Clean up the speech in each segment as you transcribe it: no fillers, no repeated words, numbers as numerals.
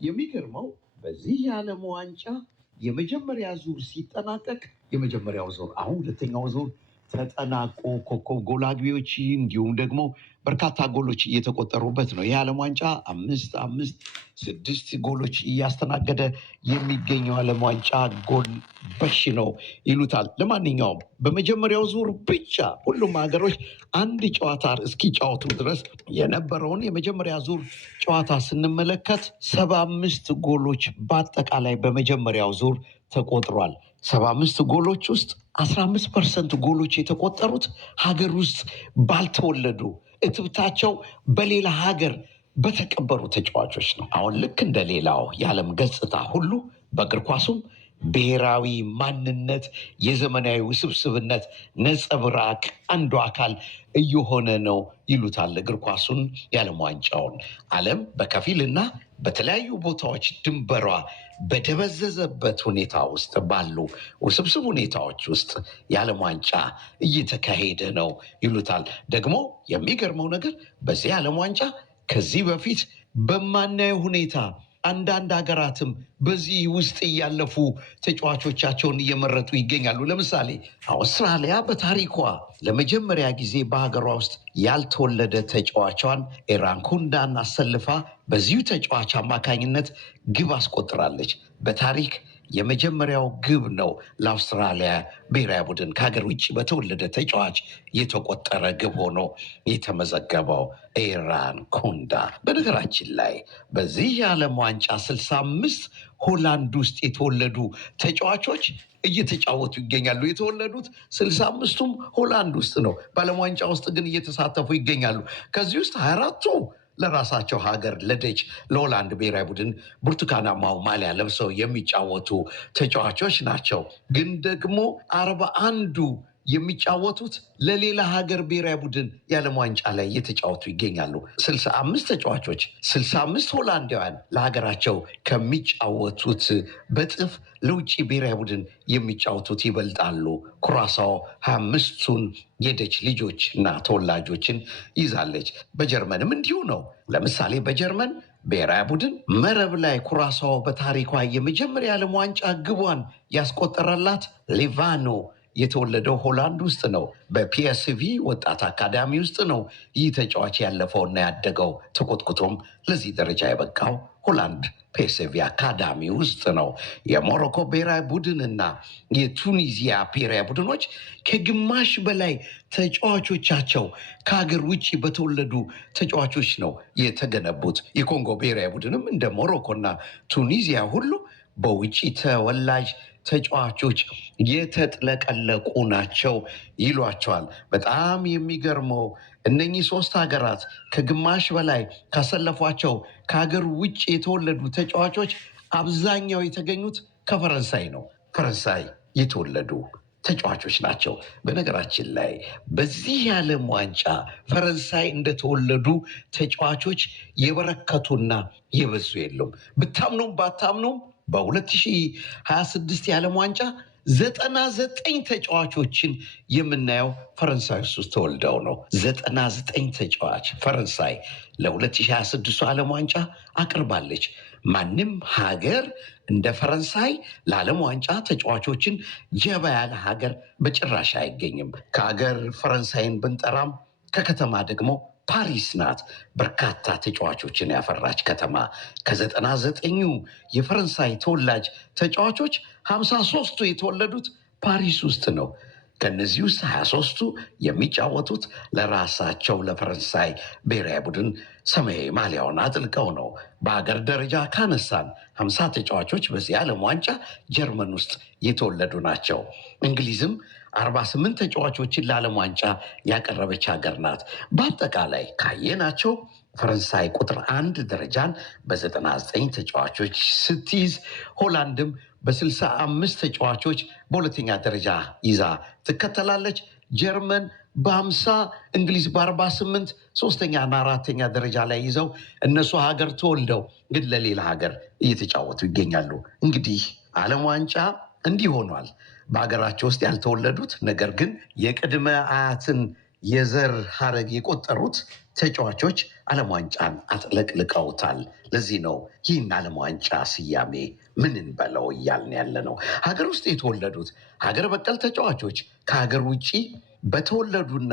የሚገርመው በዚህ የዓለም ዋንጫ የመጀመሪያ ዙር ሲጠናቀቅ የመጀመሪያው ዙር አሁን ሁለተኛው ዙር ተጠናቆ ኮከብ ጎል አግቢዎች እንዲሁም ደግሞ በርካታ ጎሎች እየተቆጠሩበት ነው። የዓለም ዋንጫ 6 ጎሎች እያስተናገደ የሚገኘው ዓለም ዋንጫ ጎል በሺ ነው ይሉታል። ለማንኛውም በመጀመሪያው ዙር ብቻ ሁሉም ሀገሮች አንድ ጨዋታ እስኪጫወቱ ድረስ የነበረውን የመጀመሪያ ዙር ጨዋታ ስንመለከት 75 ጎሎች በአጠቃላይ በመጀመሪያው ዙር ተቆጥሯል። 75 ጎሎች ውስጥ 15% ጎሎች የተቆጠሩት ሀገር ውስጥ ባልተወለዱ እትብታቸው በሌላ ሀገር በተቀበሩ ተጫዋቾች ነው። አሁን ልክ እንደ ሌላው የዓለም ገጽታ ሁሉ በእግር ኳሱም ብሔራዊ ማንነት የዘመናዊ ውስብስብነት ነጸብራቅ አንዱ አካል እየሆነ ነው ይሉታል እግር ኳሱን የዓለም ዋንጫውን። ዓለም በከፊልና በተለያዩ ቦታዎች ድንበሯ በደበዘዘበት ሁኔታ ውስጥ ባሉ ውስብስብ ሁኔታዎች ውስጥ የዓለም ዋንጫ እየተካሄደ ነው ይሉታል። ደግሞ የሚገርመው ነገር በዚህ የዓለም ዋንጫ ከዚህ በፊት በማናየው ሁኔታ አንዳንድ ሀገራትም በዚህ ውስጥ እያለፉ ተጫዋቾቻቸውን እየመረጡ ይገኛሉ። ለምሳሌ አውስትራሊያ በታሪኳ ለመጀመሪያ ጊዜ በሀገሯ ውስጥ ያልተወለደ ተጫዋቿን ኤራን ኩንዳን አሰልፋ በዚሁ ተጫዋች አማካኝነት ግብ አስቆጥራለች። በታሪክ የመጀመሪያው ግብ ነው ለአውስትራሊያ ብሔራዊ ቡድን ከሀገር ውጭ በተወለደ ተጫዋች የተቆጠረ ግብ ሆኖ የተመዘገበው ኤራን ኩንዳ። በነገራችን ላይ በዚህ የዓለም ዋንጫ 65 ሆላንድ ውስጥ የተወለዱ ተጫዋቾች እየተጫወቱ ይገኛሉ። የተወለዱት 65ቱም ሆላንድ ውስጥ ነው። በዓለም ዋንጫ ውስጥ ግን እየተሳተፉ ይገኛሉ። ከዚህ ውስጥ 24ቱ ለራሳቸው ሀገር ለደች ለሆላንድ ብሔራዊ ቡድን ብርቱካናማው ማሊያ ለብሰው የሚጫወቱ ተጫዋቾች ናቸው። ግን ደግሞ 41ዱ የሚጫወቱት ለሌላ ሀገር ብሔራዊ ቡድን የዓለም ዋንጫ ላይ እየተጫወቱ ይገኛሉ። 65 ተጫዋቾች 65 ሆላንዳውያን ለሀገራቸው ከሚጫወቱት በጥፍ ለውጭ ብሔራዊ ቡድን የሚጫወቱት ይበልጣሉ። ኩራሳው 25ቱን የደች ልጆች እና ተወላጆችን ይዛለች። በጀርመንም እንዲሁ ነው። ለምሳሌ በጀርመን ብሔራዊ ቡድን መረብ ላይ ኩራሳው በታሪኳ የመጀመሪያ የዓለም ዋንጫ ግቧን ያስቆጠረላት ሌቫኖ የተወለደው ሆላንድ ውስጥ ነው። በፒኤስቪ ወጣት አካዳሚ ውስጥ ነው ይህ ተጫዋች ያለፈውና ያደገው። ተቆጥቁቶም ለዚህ ደረጃ የበቃው ሆላንድ ፒኤስቪ አካዳሚ ውስጥ ነው። የሞሮኮ ብሔራዊ ቡድንና የቱኒዚያ ብሔራዊ ቡድኖች ከግማሽ በላይ ተጫዋቾቻቸው ከሀገር ውጭ በተወለዱ ተጫዋቾች ነው የተገነቡት። የኮንጎ ብሔራዊ ቡድንም እንደ ሞሮኮና ቱኒዚያ ሁሉ በውጭ ተወላጅ ተጫዋቾች የተጥለቀለቁ ናቸው ይሏቸዋል። በጣም የሚገርመው እነኚህ 3 ሀገራት ከግማሽ በላይ ካሰለፏቸው ከሀገር ውጭ የተወለዱ ተጫዋቾች አብዛኛው የተገኙት ከፈረንሳይ ነው። ፈረንሳይ የተወለዱ ተጫዋቾች ናቸው። በነገራችን ላይ በዚህ የዓለም ዋንጫ ፈረንሳይ እንደተወለዱ ተጫዋቾች የበረከቱና የበዙ የሉም። ብታምኑም ባታምኑም በ2026 የዓለም ዋንጫ 99 ተጫዋቾችን የምናየው ፈረንሳይ ውስጥ ተወልደው ነው። 99 ተጫዋች ፈረንሳይ ለ2026 ዓለም ዋንጫ አቅርባለች። ማንም ሀገር እንደ ፈረንሳይ ለዓለም ዋንጫ ተጫዋቾችን ጀባ ያለ ሀገር በጭራሽ አይገኝም። ከሀገር ፈረንሳይን ብንጠራም ከከተማ ደግሞ ፓሪስ ናት። በርካታ ተጫዋቾችን ያፈራች ከተማ። ከ99ኙ የፈረንሳይ ተወላጅ ተጫዋቾች 53ቱ የተወለዱት ፓሪስ ውስጥ ነው። ከነዚህ ውስጥ 23ቱ የሚጫወቱት ለራሳቸው ለፈረንሳይ ብሔራዊ ቡድን ሰማያዊ ማሊያውን አጥልቀው ነው። በሀገር ደረጃ ካነሳን 50 ተጫዋቾች በዚህ ዓለም ዋንጫ ጀርመን ውስጥ የተወለዱ ናቸው። እንግሊዝም 48 ተጫዋቾችን ለዓለም ዋንጫ ያቀረበች ሀገር ናት። በአጠቃላይ ካየናቸው ፈረንሳይ ቁጥር 1 ደረጃን በ99 ተጫዋቾች ስትይዝ፣ ሆላንድም በ65 ተጫዋቾች በሁለተኛ ደረጃ ይዛ ትከተላለች። ጀርመን በ50፣ እንግሊዝ በ48 ሶስተኛና አራተኛ ደረጃ ላይ ይዘው እነሱ ሀገር ተወልደው ግን ለሌላ ሀገር እየተጫወቱ ይገኛሉ። እንግዲህ ዓለም ዋንጫ እንዲህ ሆኗል። በሀገራቸው ውስጥ ያልተወለዱት ነገር ግን የቅድመ አያትን የዘር ሀረግ የቆጠሩት ተጫዋቾች ዓለም ዋንጫን አጥለቅልቀውታል። ለዚህ ነው ይህን ዓለም ዋንጫ ስያሜ ምን እንበለው እያልን ያለ ነው። ሀገር ውስጥ የተወለዱት ሀገር በቀል ተጫዋቾች ከሀገር ውጭ በተወለዱና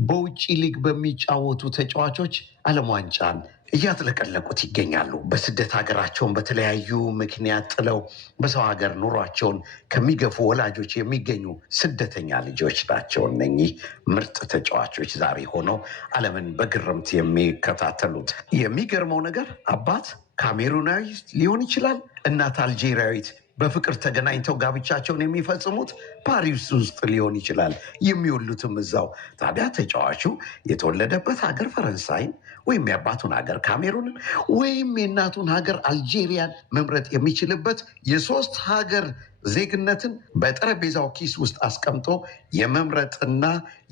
በውጭ ሊግ በሚጫወቱ ተጫዋቾች ዓለም ዋንጫን እያጥለቀለቁት ይገኛሉ። በስደት ሀገራቸውን በተለያዩ ምክንያት ጥለው በሰው ሀገር ኑሯቸውን ከሚገፉ ወላጆች የሚገኙ ስደተኛ ልጆች ናቸው። እነኚህ ምርጥ ተጫዋቾች ዛሬ ሆነው ዓለምን በግርምት የሚከታተሉት። የሚገርመው ነገር አባት ካሜሩናዊ ሊሆን ይችላል፣ እናት አልጄሪያዊት በፍቅር ተገናኝተው ጋብቻቸውን የሚፈጽሙት ፓሪስ ውስጥ ሊሆን ይችላል፣ የሚወሉትም እዛው። ታዲያ ተጫዋቹ የተወለደበት ሀገር ፈረንሳይን ወይም የአባቱን ሀገር ካሜሩንን ወይም የእናቱን ሀገር አልጄሪያን መምረጥ የሚችልበት የሶስት ሀገር ዜግነትን በጠረጴዛው ኪስ ውስጥ አስቀምጦ የመምረጥና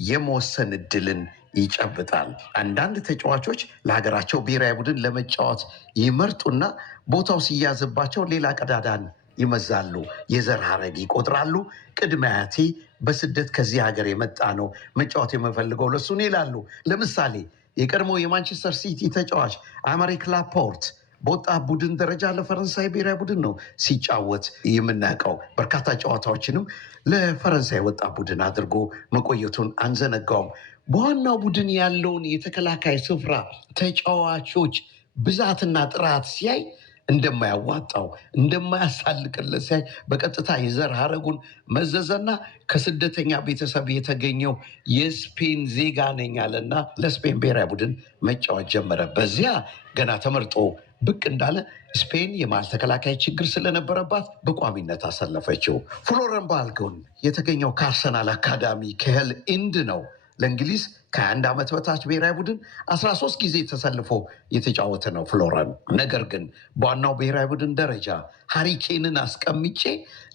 የመወሰን እድልን ይጨብጣል። አንዳንድ ተጫዋቾች ለሀገራቸው ብሔራዊ ቡድን ለመጫወት ይመርጡና ቦታው ሲያዝባቸው ሌላ ቀዳዳን ይመዛሉ፣ የዘር ሀረግ ይቆጥራሉ። ቅድመ አያቴ በስደት ከዚህ ሀገር የመጣ ነው፣ መጫወት የምፈልገው ለሱን ይላሉ። ለምሳሌ የቀድሞ የማንቸስተር ሲቲ ተጫዋች አመሪክ ላፖርት በወጣት ቡድን ደረጃ ለፈረንሳይ ብሔራዊ ቡድን ነው ሲጫወት የምናውቀው። በርካታ ጨዋታዎችንም ለፈረንሳይ ወጣት ቡድን አድርጎ መቆየቱን አንዘነጋውም። በዋናው ቡድን ያለውን የተከላካይ ስፍራ ተጫዋቾች ብዛትና ጥራት ሲያይ እንደማያዋጣው እንደማያሳልቅለት ሲያይ በቀጥታ የዘር ሀረጉን መዘዘና ከስደተኛ ቤተሰብ የተገኘው የስፔን ዜጋ ነኝ አለና ለስፔን ብሔራዊ ቡድን መጫወት ጀመረ። በዚያ ገና ተመርጦ ብቅ እንዳለ ስፔን የመሃል ተከላካይ ችግር ስለነበረባት በቋሚነት አሰለፈችው። ፍሎረን ባልጎን የተገኘው ከአርሰናል አካዳሚ ከሄል ኢንድ ነው። ለእንግሊዝ ከ21 ዓመት በታች ብሔራዊ ቡድን 13 ጊዜ ተሰልፎ የተጫወተ ነው ፍሎረን። ነገር ግን በዋናው ብሔራዊ ቡድን ደረጃ ሃሪኬንን አስቀምጬ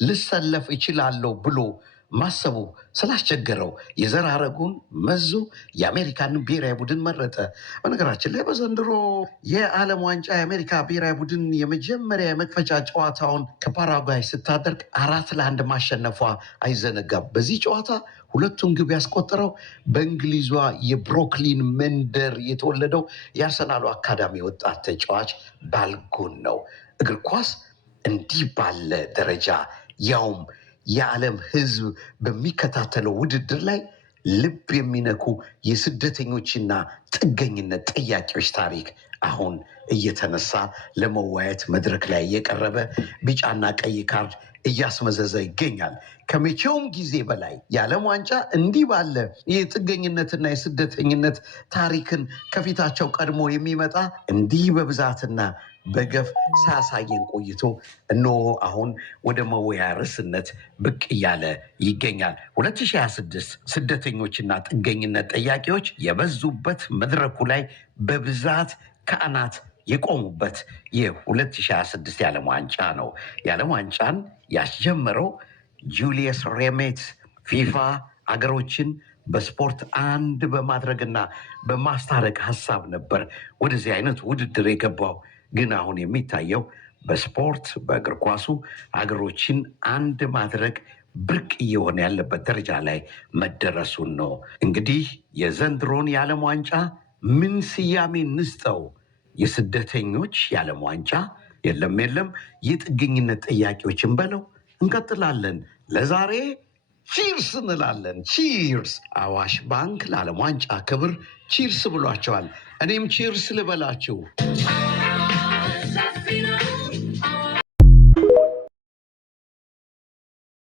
ልሰለፍ እችላለሁ ብሎ ማሰቡ ስላስቸገረው የዘር ሀረጉን መዞ የአሜሪካንን ብሔራዊ ቡድን መረጠ። በነገራችን ላይ በዘንድሮ የዓለም ዋንጫ የአሜሪካ ብሔራዊ ቡድን የመጀመሪያ የመክፈቻ ጨዋታውን ከፓራጓይ ስታደርግ 4-1 ማሸነፏ አይዘነጋም። በዚህ ጨዋታ ሁለቱን ግብ ያስቆጠረው በእንግሊዟ የብሮክሊን መንደር የተወለደው የአርሰናሉ አካዳሚ ወጣት ተጫዋች ባልጎን ነው። እግር ኳስ እንዲህ ባለ ደረጃ ያውም የዓለም ሕዝብ በሚከታተለው ውድድር ላይ ልብ የሚነኩ የስደተኞችና ጥገኝነት ጥያቄዎች ታሪክ አሁን እየተነሳ ለመወያየት መድረክ ላይ የቀረበ ቢጫና ቀይ ካርድ እያስመዘዘ ይገኛል። ከመቼውም ጊዜ በላይ የዓለም ዋንጫ እንዲህ ባለ የጥገኝነትና የስደተኝነት ታሪክን ከፊታቸው ቀድሞ የሚመጣ እንዲህ በብዛትና በገፍ ሳያሳየን ቆይቶ እነሆ አሁን ወደ መወያ ርዕስነት ብቅ እያለ ይገኛል። 2026 ስደተኞችና ጥገኝነት ጠያቂዎች የበዙበት መድረኩ ላይ በብዛት ከአናት የቆሙበት የ2026 የዓለም ዋንጫ ነው። የዓለም ዋንጫን ያስጀመረው ጁሊየስ ሬሜት ፊፋ አገሮችን በስፖርት አንድ በማድረግና በማስታረቅ ሀሳብ ነበር ወደዚህ አይነት ውድድር የገባው። ግን አሁን የሚታየው በስፖርት በእግር ኳሱ ሀገሮችን አንድ ማድረግ ብርቅ እየሆነ ያለበት ደረጃ ላይ መደረሱን ነው። እንግዲህ የዘንድሮን የዓለም ዋንጫ ምን ስያሜ እንስጠው? የስደተኞች የዓለም ዋንጫ? የለም የጥገኝነት ጥያቄዎችን በለው። እንቀጥላለን። ለዛሬ ቺርስ እንላለን። ቺርስ! አዋሽ ባንክ ለዓለም ዋንጫ ክብር ቺርስ ብሏቸዋል። እኔም ቺርስ ልበላችሁ።